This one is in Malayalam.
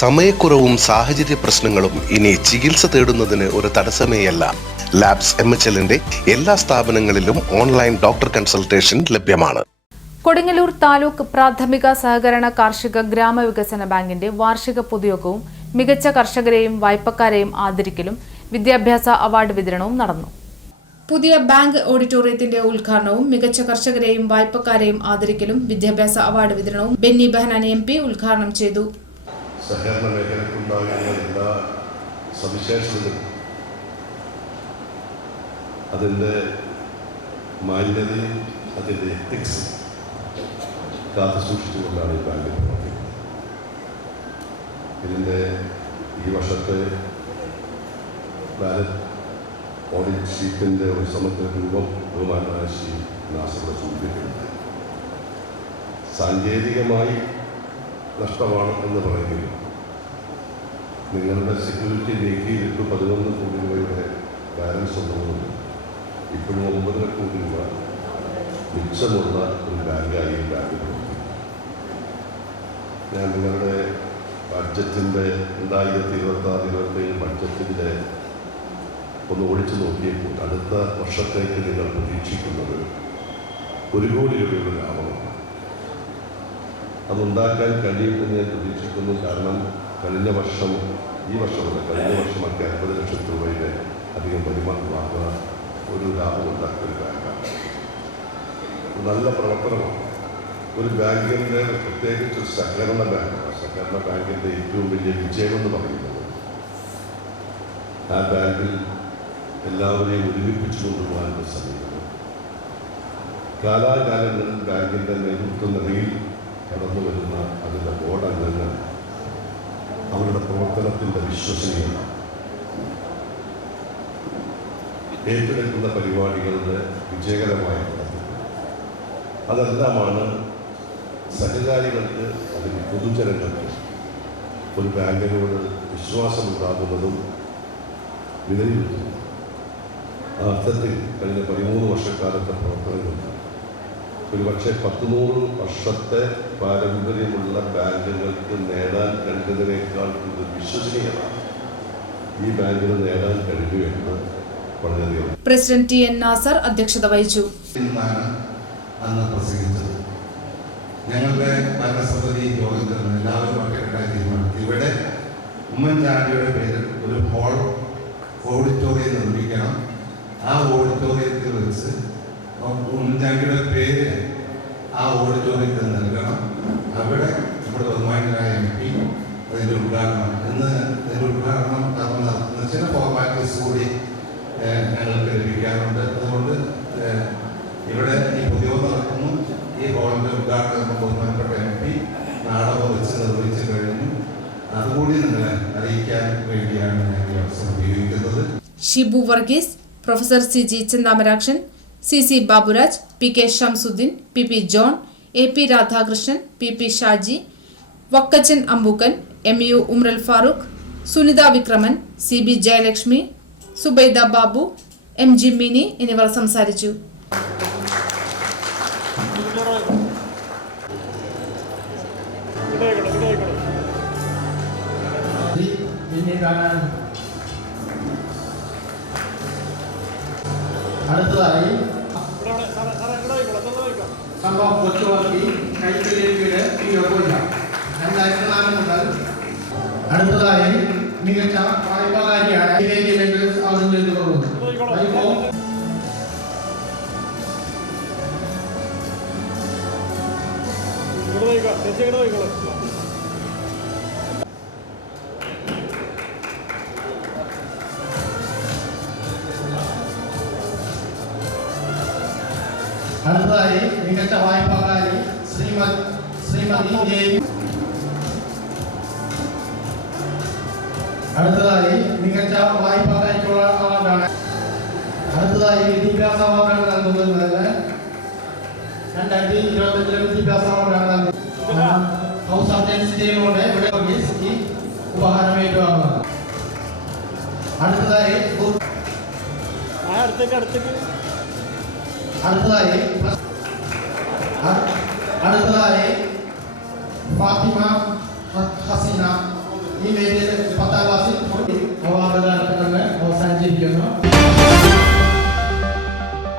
സമയക്കുറവും സാഹചര്യ പ്രശ്നങ്ങളും ഇനി ചികിത്സ തേടുന്നതിന് ഒരു തടസ്സമേയല്ല. ലാബ്സ് എം എച്ച് എല്ലിന്റെ എല്ലാ സ്ഥാപനങ്ങളിലും ഓൺലൈൻ ഡോക്ടർ കൺസൾട്ടേഷൻ ലഭ്യമാണ്. കൊടുങ്ങല്ലൂർ താലൂക്ക് പ്രാഥമിക സഹകരണ കാർഷിക ഗ്രാമവികസന ബാങ്കിന്റെ വാർഷിക പൊതുയോഗവും മികച്ച കർഷകരെയും വായ്പക്കാരെയും ആദരിക്കലും വിദ്യാഭ്യാസ അവാർഡ് വിതരണവും നടന്നു. പുതിയ ബാങ്ക് ഓഡിറ്റോറിയത്തിന്റെ ഉദ്ഘാടനവും മികച്ച കർഷകരെയും വായ്പക്കാരെയും ആദരിക്കലും വിദ്യാഭ്യാസ അവാർഡ് വിതരണവും ബെന്നി ബെഹനാൻ എം പി ഉദ്ഘാടനം ചെയ്തു. സഹകരണ മേഖലക്കുണ്ടാകുന്ന എല്ലാ സവിശേഷതകളും അതിന്റെ മാന്യതയും അതിന്റെ എത്തിക്സും കാത്തു സൂക്ഷിച്ചുകൊണ്ടാണ് ഈ ബാങ്ക് പ്രവർത്തിക്കുന്നത്. ഇതിന്റെ ഈ വർഷത്തെ ബാലറ്റ് ഓഡിറ്റ് ഷീറ്റിന്റെ ഒരു സമഗ്ര രൂപം ബഹുമാനായ ശ്രീ നാസറുടെ സൂചിപ്പിക്കുന്നുണ്ട് സാങ്കേതികമായി നഷ്ടമാണ് എന്ന് പറയുകയും നിങ്ങളുടെ സെക്യൂരിറ്റി നീക്കിയിട്ട് പതിനൊന്ന് കോടി രൂപയുടെ ബാലൻസ് ഉള്ളതുകൊണ്ട് ഇപ്പോഴും ഒമ്പതര കോടി രൂപ മിച്ചമുള്ള ഒരു ബാങ്കായി ബാങ്ക് പ്രവർത്തിക്കും ഞാൻ നിങ്ങളുടെ ബഡ്ജറ്റിന്റെ രണ്ടായിരത്തി ഇരുപത്താറ് ഇരുപത്തേഴ് ബഡ്ജറ്റിന്റെ ഒന്ന് ഓടിച്ചു നോക്കിയപ്പോൾ അടുത്ത വർഷത്തേക്ക് നിങ്ങൾ പ്രതീക്ഷിക്കുന്നത് ഒരു കോടി രൂപയുടെ ലാഭമാണ്. അതുണ്ടാക്കാൻ കഴിയുമെന്ന് പ്രതീക്ഷിക്കുന്നു. കാരണം കഴിഞ്ഞ വർഷം ഈ വർഷമല്ല കഴിഞ്ഞ വർഷമൊക്കെ അൻപത് ലക്ഷം രൂപയുടെ അധികം വരുമാനമാകുന്ന ഒരു ലാഭം ഉണ്ടാക്കിയ ബാങ്കാണ്. നല്ല പ്രവർത്തനമാണ്. ഒരു ബാങ്കിന്റെ പ്രത്യേകിച്ച് ഒരു സഹകരണ ബാങ്കാണ് സഹകരണ ബാങ്കിന്റെ ഏറ്റവും വലിയ വിജയം എന്ന് പറയുന്നത് ആ ബാങ്കിൽ എല്ലാവരെയും ഒരുമിപ്പിച്ചു കൊണ്ടുപോകാനുള്ള സമീപനം കാലാകാലങ്ങളിൽ ബാങ്കിന്റെ നേതൃത്വ നിലയിൽ കടന്നു വരുന്ന അതിന്റെ ബോർഡ് അംഗങ്ങൾ അവരുടെ പ്രവർത്തനത്തിന്റെ വിശ്വസനീയത. ഏറ്റെടുക്കുന്ന പരിപാടികളുടെ വിജയകരമായ അതെല്ലാമാണ് സഹകാരികൾക്ക് അല്ലെങ്കിൽ പൊതുജനങ്ങൾക്ക് ഒരു ബാങ്കിനോട് വിശ്വാസമുണ്ടാകുന്നതും വിലയിരുത്തുന്നതും. ആ അർത്ഥത്തിൽ കഴിഞ്ഞ പതിമൂന്ന് വർഷക്കാലത്തെ പ്രവർത്തനങ്ങൾ ഒരുപക്ഷെ പത്തുനൂറ് വർഷത്തെ പാരമ്പര്യമുള്ള ബാങ്കുകൾക്ക് നേടാൻ കഴിഞ്ഞതിനേക്കാൾ കൂടുതൽ വിശ്വസനീയമാണ്. ഈ ബാങ്കിന് നേടാൻ കഴിയൂ എന്ന് വളരെയധികം പ്രസിഡന്റ് ടി എൻ നാസർ അധ്യക്ഷത വഹിച്ചു. അന്ന് പ്രസംഗിച്ചത് ഞങ്ങളുടെ ഭരണസമിതി യോഗത്തിൽ നിന്ന് എല്ലാവരും ഒറ്റക്കെട്ടായി തീരുമാനിച്ചു. ഇവിടെ ഉമ്മൻചാണ്ടിയുടെ പേരിൽ ഒരു ഹോൾ ഓഡിറ്റോറിയം നിർമ്മിക്കണം. ആ ഓഡിറ്റോറിയത്തിൽ വെച്ച് ഉമ്മൻചാണ്ടിയുടെ പേര് ആ ഓഡിറ്റോറിയത്തിൽ നൽകണം. അവിടെ നമ്മുടെ ബഹുമാനായ എം പി അതിന്റെ ഉദ്ഘാടനം ഇന്ന് അതിന്റെ ഉദ്ഘാടനം കർമ്മം നടത്തുന്ന ചില ഫോർമാലിറ്റീസ് കൂടി ഞങ്ങൾക്ക് ലഭിക്കാറുണ്ട്. അതുകൊണ്ട് ഇവിടെ ഈ പൊതുയോഗം നടക്കുന്നു. ഈ ഹോളിന്റെ ഉദ്ഘാടനം ബഹുമാനപ്പെട്ട എം പി നാടകം വെച്ച് നിർവഹിച്ചു കഴിഞ്ഞു. അതുകൂടി നിങ്ങളെ അറിയിക്കാൻ വേണ്ടിയാണ് ഞാൻ ഈ അവസരം ഉപയോഗിക്കുന്നത്. Shibu Varghese professor C G Chinthamarakshan C C Baburaj P K Shamsuddin P P John A P Radhakrishnan P P Shaji Vakkachan Ampookkan M U Umral Farooq Sunitha Vikraman C B Jayalakshmi Zubaida Babu M G Mini എന്നിവർ സംസാരിച്ചു. പിന്നീടാണ് അടുത്തതായി സംഭവം കൊച്ചുവാക്കി കൈക്കലിയുടെ ഈ യോഗമില്ല രണ്ടായിരത്തി നാല് മുതൽ അടുത്തതായി മികച്ച വായ്പകാരിയായ വേദിയിലേക്ക് സ്വാഗതം അടുത്തതായി മികച്ച വായ്പകാരി ശ്രീമതി ശ്രീമതി ദേവി അടുത്തതായി മികച്ച വായ്പകാരിക്കുള്ള അവാർഡാണ് അടുത്തതായി വിദ്യാഭ്യാസ അവാർഡാണ് നൽകുന്നത് രണ്ടായിരത്തി ഇരുപത്തഞ്ചിലെ വിദ്യാഭ്യാസ അവാർഡാണ് നൽകുന്നത് ഹൗസ് ഓഫ് ഡെൻസിറ്റിയിലൂടെ ഇവിടെ ഓഫീസ് ഈ ഉപഹാരം ഏറ്റുവാങ്ങുന്നത് അടുത്തതായി ബു- അടുത്തതായി അടുത്തതായി ഫാത്തിമ ഹസീന ഈ വേദിയിൽ പത്താം ക്ലാസ്സിൽ അവാർഡുകൾ